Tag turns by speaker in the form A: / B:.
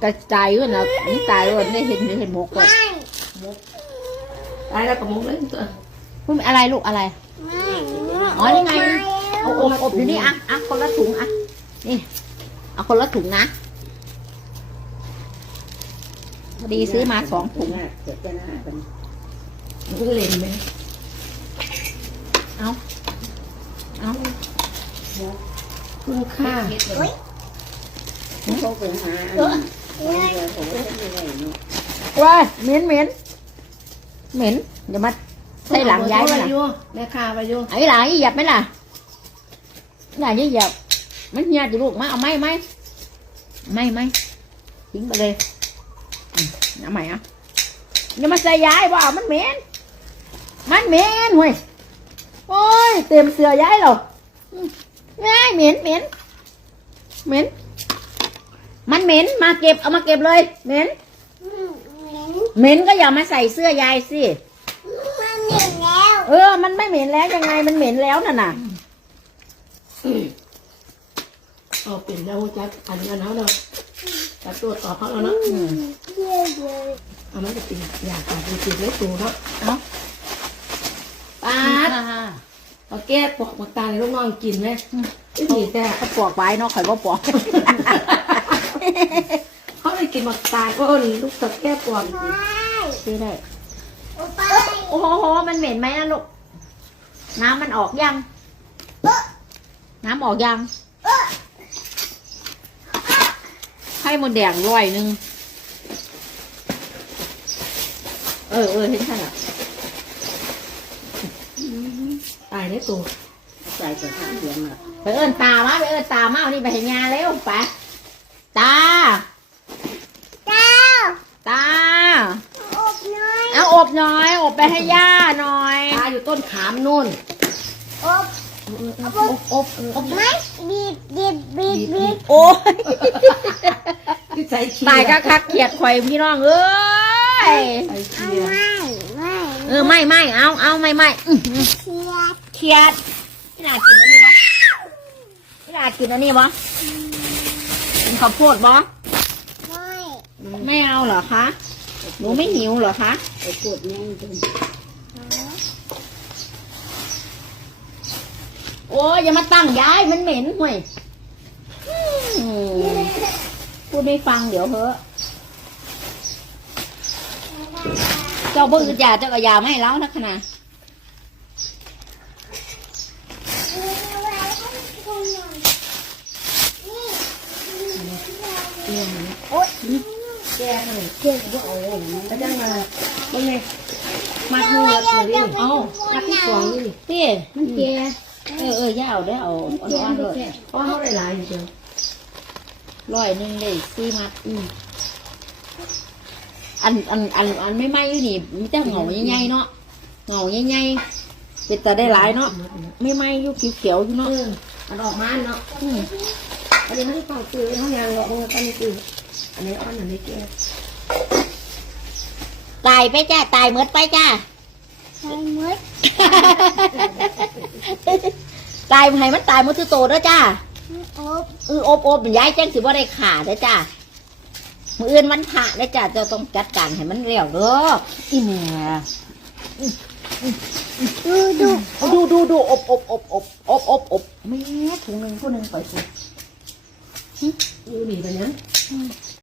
A: แต่ตายด้วยนะนี่ตายด้วยได้เห็นหมกก่อน
B: ตายแล้วก็มุกเลยตัว
A: คุณอะไรลูกอะไรอ๋อนี่ไงเอาอบอยู่นี่อ่ะคนละถุงอ่ะนี่เอาคนละถุงนะพอดีซื้อมา2 ถุง
B: เกิดจะหน้ากันมันก็เล่นไหม
A: เอา
B: คุณค่าเขาไปหาผมก็ไม่ได้เนาะ
A: ว้ายเหม็นเดี๋ยวมาใส่หลังย้ายไหมล่ะ
B: แม่ค้าไปอยู่
A: ไอ้หลังเหยียบไหมล่ะหลังเหยียบมันเหยียบอยู่ลูกมาเอาไม่ทิ้งไปเลยเอาใหม่อ่ะอย่ามาใส่ย้ายว่ามันเหม็นเว้ยโอ้ยเต็มเสื้อย้ายหรอย้ายเหม็นมันเหม็นมาเก็บเอามาเก็บเลยเหม็นก็อย่ามาใส่เสื้อยายสิมันไม่เหม็นแล้วยังไงมันเหม็นแล้วน่ะ
B: เอาเป็นแล้วจัดอันนั้นแล้วเนาะจัดตัวต่อเขาแล้วเนาะเอามันจะเป็นอยากการเป็นเล็กตัวเนาะเอาป้าเอาแก้ปอกมาตาในลูกน้องกินไหมไม่ดีแต่
A: เขาปอกไว้เนาะข่อยว่าปอก
B: เขาเลยกินมาตาก็ลูกตัดแก้ปอก
A: ซื้อได้โอ้โหมันเหม็นไหมนะลูกน้ำมันออกยังน้ำออกยังให้มดแดง100เห็นขนาด
B: ตายในตัวใส่ไปทางเดียวมา
A: ไปเอิ้นตามาเอานี่ไปให้ยาเร็วไปตาเอาอบหน่อยอบไปให้ย่าหน่อย
B: ตาอยู่ต้นขามนู่นอบไหม
A: โอ้ย
B: ที่ใส่เชีย
A: ตายก็คักเขียดข่อยพี่น้องเอ้ย
B: ใส่เชีย
A: ไม่เอาไม่เขียดพี่นากินอันนี้บ่กินข้าวโพดบ่ไม่เอาเหรอคะหนูไม่หิวเหรอคะ
B: ไอ้ปวดแน่นจน
A: โอ้ยอย่ามาตั้งย้ายมันเหม็นห่วยพูดไม่ฟังเดี๋ยวเพ้อเจ้าเบิ้งจ่าเจ้าก็ยาไม่ให้แล้วนะขนาดโอ๊ย
B: แก้เลยก็เอาอย่างนี้ก็ได้มาเป็นไงมาดูเลยดิเอามาที่สองนี่
A: พี่มันแก่ย่าเอาได้เอาอ่อนๆเลย
B: เพราะเขาได้หลายอยู่เดียว
A: 100เลย4 มัดอันไม่ไหม้อยู่นี่มันจะเหงาใหญ่ๆเนาะเหงาใหญ่ๆเป็นแต่ได้หลายเนาะไม่ไหม้อยู่เขียวๆอยู่เนาะ
B: อันออกมาเนาะอันนี้เขาที่เป่าตื้อเขายางเราตอนนี้ตื้ออันนี้อ่อนอันนี้แก่
A: ตายไปจ้าตายเมดไปจ้าตายให้มันตายหมดทุกโตแล้วจ้าอบย้ายแจ้งสิว่าได้ขาดแล้วจ้ามืออื่นวันพระแล้วจ้าจะต้องจัดการให้มันเรียวเด้ออีแม่ดูอบแม่ถุงหนึ่งผู้หนึ่งปล่อยสิ
B: อยู่นี่ไปเนี้ย